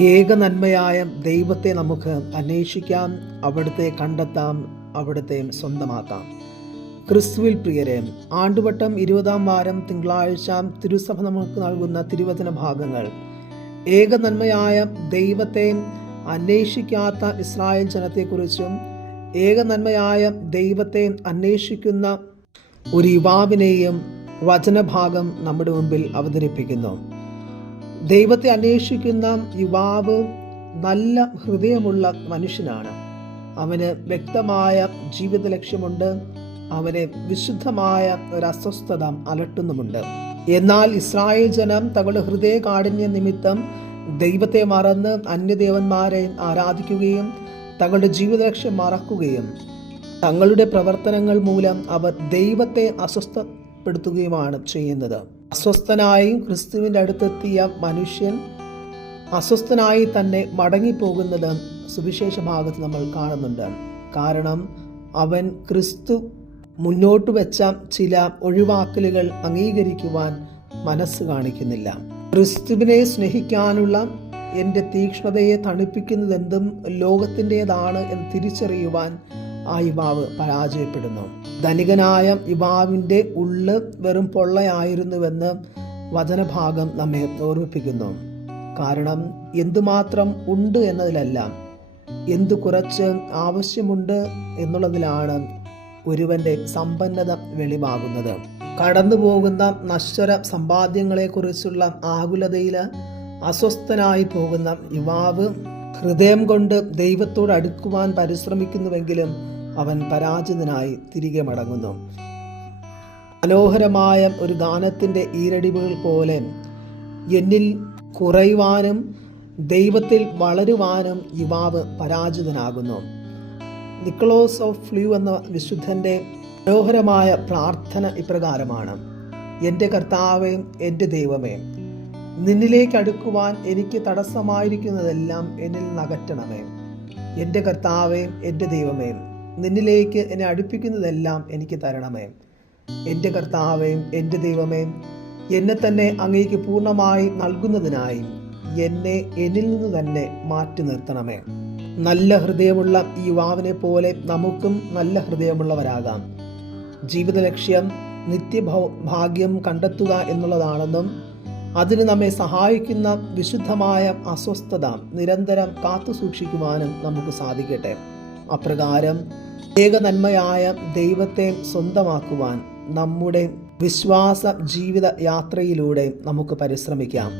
ഏക നന്മയായ ദൈവത്തെ നമുക്ക് അന്വേഷിക്കാം അവിടുത്തെ കണ്ടെത്താം അവിടുത്തെ സ്വന്തമാക്കാം. ക്രിസ്തുവിൽ പ്രിയരെ ആണ്ടുവട്ടം ഇരുപതാം വാരം തിങ്കളാഴ്ച തിരുസഭ നമുക്ക് നൽകുന്ന തിരുവചന ഭാഗങ്ങൾ. ഏക നന്മയായ ദൈവത്തെ അന്വേഷിക്കാത്ത ഇസ്രായേൽ ജനത്തെക്കുറിച്ചും ഏക നന്മയായ ദൈവത്തെ അന്വേഷിക്കുന്ന ഒരു യുവാവിനെയും വചനഭാഗം നമ്മുടെ മുമ്പിൽ അവതരിപ്പിക്കുന്നു. ദൈവത്തെ അന്വേഷിക്കുന്ന യുവാവ് നല്ല ഹൃദയമുള്ള മനുഷ്യനാണ്. അവന് വ്യക്തമായ ജീവിത ലക്ഷ്യമുണ്ട്. അവനെ വിശുദ്ധമായ ഒരു അസ്വസ്ഥത അലട്ടുന്നുമുണ്ട്. എന്നാൽ ഇസ്രായേൽ ജനം തങ്ങളുടെ ഹൃദയ കാഠിന്യ നിമിത്തം ദൈവത്തെ മറന്ന് അന്യദേവന്മാരെ ആരാധിക്കുകയും തങ്ങളുടെ ജീവിത ലക്ഷ്യം മറക്കുകയും തങ്ങളുടെ പ്രവർത്തനങ്ങൾ മൂലം അവർ ദൈവത്തെ അസ്വസ്ഥപ്പെടുത്തുകയുമാണ് ചെയ്യുന്നത്. അസ്വസ്ഥനായി ക്രിസ്തുവിന്റെ അടുത്തെത്തിയ മനുഷ്യൻ അസ്വസ്ഥനായി തന്നെ മടങ്ങിപ്പോകുന്നത് സുവിശേഷ ഭാഗത്ത് നമ്മൾ കാണുന്നുണ്ട്. കാരണം അവൻ ക്രിസ്തു മുന്നോട്ട് വെച്ച ചില ഒഴിവാക്കലുകൾ അംഗീകരിക്കുവാൻ മനസ്സ് കാണിക്കുന്നില്ല. ക്രിസ്തുവിനെ സ്നേഹിക്കാനുള്ള എന്റെ തീക്ഷ്ണതയെ തണുപ്പിക്കുന്നതെന്തും ലോകത്തിന്റേതാണ് എന്ന് തിരിച്ചറിയുവാൻ ആ യുവാവ് പരാജയപ്പെടുന്നു. ധനികനായ യുവാവിന്റെ ഉള്ള് വെറും പൊള്ളയായിരുന്നുവെന്ന് വചനഭാഗം നമ്മെ ഓർമ്മിപ്പിക്കുന്നു. കാരണം എന്തുമാത്രം ഉണ്ട് എന്നതിലല്ല എന്തു കുറച്ച് ആവശ്യമുണ്ട് എന്നുള്ളതിലാണ് ഒരുവന്റെ സമ്പന്നത വെളിവാകുന്നത്. കടന്നു പോകുന്ന നശ്വര സമ്പാദ്യങ്ങളെക്കുറിച്ചുള്ള ആകുലതയിൽ അസ്വസ്ഥനായി പോകുന്ന യുവാവ് ഹൃദയം കൊണ്ട് ദൈവത്തോട് അടുക്കുവാൻ പരിശ്രമിക്കുന്നുവെങ്കിലും അവൻ പരാജിതനായി തിരികെ മടങ്ങുന്നു. മനോഹരമായ ഒരു ഗാനത്തിന്റെ ഈരടിവുകൾ പോലെ എന്നിൽ കുറയുവാനും ദൈവത്തിൽ വളരുവാനും യുവാവ് പരാജിതനാകുന്നു. നിക്കളോസ് ഓഫ് ഫ്ലൂ എന്ന വിശുദ്ധന്റെ മനോഹരമായ പ്രാർത്ഥന ഇപ്രകാരമാണ്. എന്റെ കർത്താവേയും എന്റെ ദൈവമേ നിന്നിലേക്ക് അടുക്കുവാൻ എനിക്ക് തടസ്സമായിരിക്കുന്നതെല്ലാം എന്നിൽ നകറ്റണമേ. എന്റെ കർത്താവേ എന്റെ ദൈവമേ നിന്നിലേക്ക് എന്നെ അടുപ്പിക്കുന്നതെല്ലാം എനിക്ക് തരണമേ. എന്റെ കർത്താവേ എന്റെ ദൈവമേ എന്നെ തന്നെ അങ്ങേക്ക് പൂർണമായി നൽകുന്നതിനായി എന്നെ എന്നിൽ നിന്ന് തന്നെ മാറ്റി നിർത്തണമേ. നല്ല ഹൃദയമുള്ള ഈ യുവാവിനെ പോലെ നമുക്കും നല്ല ഹൃദയമുള്ളവരാകാം. ജീവിത ലക്ഷ്യം നിത്യഭാഗ്യം കണ്ടെത്തുക എന്നുള്ളതാണെന്നും അതിന് നമ്മെ സഹായിക്കുന്ന വിശുദ്ധമായ അസ്വസ്ഥത നിരന്തരം കാത്തു സൂക്ഷിക്കുവാനും നമുക്ക് സാധിക്കട്ടെ. അപ്രകാരം ഏക നന്മയായ ദൈവത്തെ സ്വന്തമാക്കുവാൻ നമ്മുടെ വിശ്വാസ ജീവിത യാത്രയിലൂടെ നമുക്ക് പരിശ്രമിക്കാം.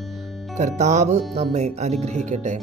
കർത്താവ് നമ്മെ അനുഗ്രഹിക്കട്ടെ.